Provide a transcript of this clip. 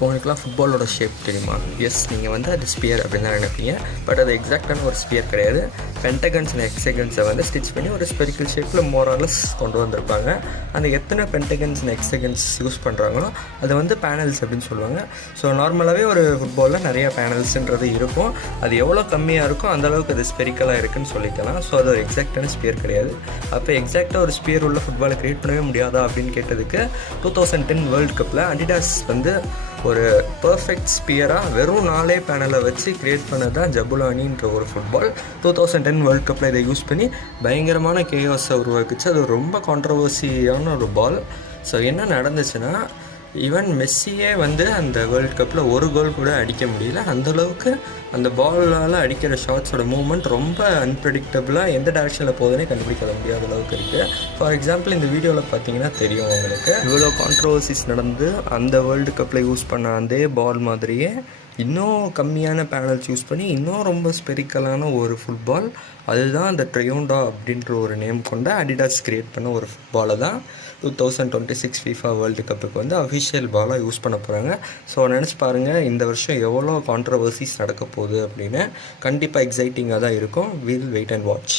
உங்களுக்குலாம் ஃபுட்பாலோட ஷேப் தெரியுமா? எஸ், நீங்கள் வந்து அது ஸ்பியர் அப்படின்னு தான் நினைப்பீங்க. பட் அது எக்ஸாக்டான ஒரு ஸ்பியர் கிடையாது. பென்டகன்ஸ் அண்ட் ஹெக்ஸகன்ஸை வந்து ஸ்டிச் பண்ணி ஒரு ஸ்பெரிக்கல் ஷேப்பில் மோராலஸ் கொண்டு வந்திருப்பாங்க. அந்த எத்தனை பென்டகன்ஸ் அண்ட் ஹெக்ஸகன்ஸ் யூஸ் பண்ணுறாங்களோ அதை வந்து பேனல்ஸ் அப்படின்னு சொல்லுவாங்க. ஸோ நார்மலாகவே ஒரு ஃபுட்பாலில் நிறையா பேனல்ஸுன்றது இருக்கும். அது எவ்வளோ கம்மியாக இருக்கோ அந்தளவுக்கு அது ஸ்பெரிக்கலாக இருக்குதுன்னு சொல்லிக்கலாம். ஸோ அது ஒரு எக்ஸாக்டான ஸ்பியர் கிடையாது. அப்போ எக்ஸாக்டாக ஒரு ஸ்பியர் உள்ள ஃபுட்பாலை க்ரியேட் பண்ணவே முடியாதா அப்படின்னு கேட்டதுக்கு 2010 வேர்ல்டு கப்பில் அடிடாஸ் வந்து ஒரு பர்ஃபெக்ட் ஸ்பியராக வெறும் 4 பேனலை வச்சு க்ரியேட் பண்ணது தான் ஜபுலானின்ற ஒரு ஃபுட்பால். 2010 வேர்ல்டு கப்பில் இதை யூஸ் பண்ணி பயங்கரமான கேஓஸை உருவாக்குச்சு. அது ரொம்ப கான்ட்ரவர்சியான ஒரு பால். ஸோ என்ன நடந்துச்சுன்னா, ஈவன் மெஸ்ஸியே வந்து அந்த வேர்ல்டு கப்பில் ஒரு கோல் கூட அடிக்க முடியல. அந்தளவுக்கு அந்த பாலால் அடிக்கிற ஷாட்ஸோட மூவ்மெண்ட் ரொம்ப அன்பிரடிக்டபுளாக எந்த டேரக்ஷனில் போகுதுன்னே கண்டுபிடிக்க முடியாத அளவுக்கு இருக்குது. ஃபார் எக்ஸாம்பிள் இந்த வீடியோவில் பார்த்தீங்கன்னா தெரியும் உங்களுக்கு, இவ்வளோ கான்ட்ரவர்சிஸ் நடந்து அந்த வேர்ல்டு கப்பில் யூஸ் பண்ண அதே பால் மாதிரியே இன்னும் கம்மியான பேனல்ஸ் யூஸ் பண்ணி இன்னும் ரொம்ப ஸ்பெரிக்கலான ஒரு ஃபுட்பால், அதுதான் அந்த ட்ரையோண்டா அப்படின்ற ஒரு நேம் கொண்ட அடிடாஸ் கிரியேட் பண்ண ஒரு ஃபுட்பாலை தான் 2026 FIFA வேர்ல்டு கப்புக்கு வந்து அஃபிஷியல் பாலாக யூஸ் பண்ண போகிறாங்க. ஸோ நினச்சி பாருங்கள் இந்த வருஷம் எவ்வளோ கான்ட்ரவர்சிஸ் நடக்க போகுது அப்படின்னு. கண்டிப்பாக எக்ஸைட்டிங்காக தான் இருக்கும். Will wait and watch.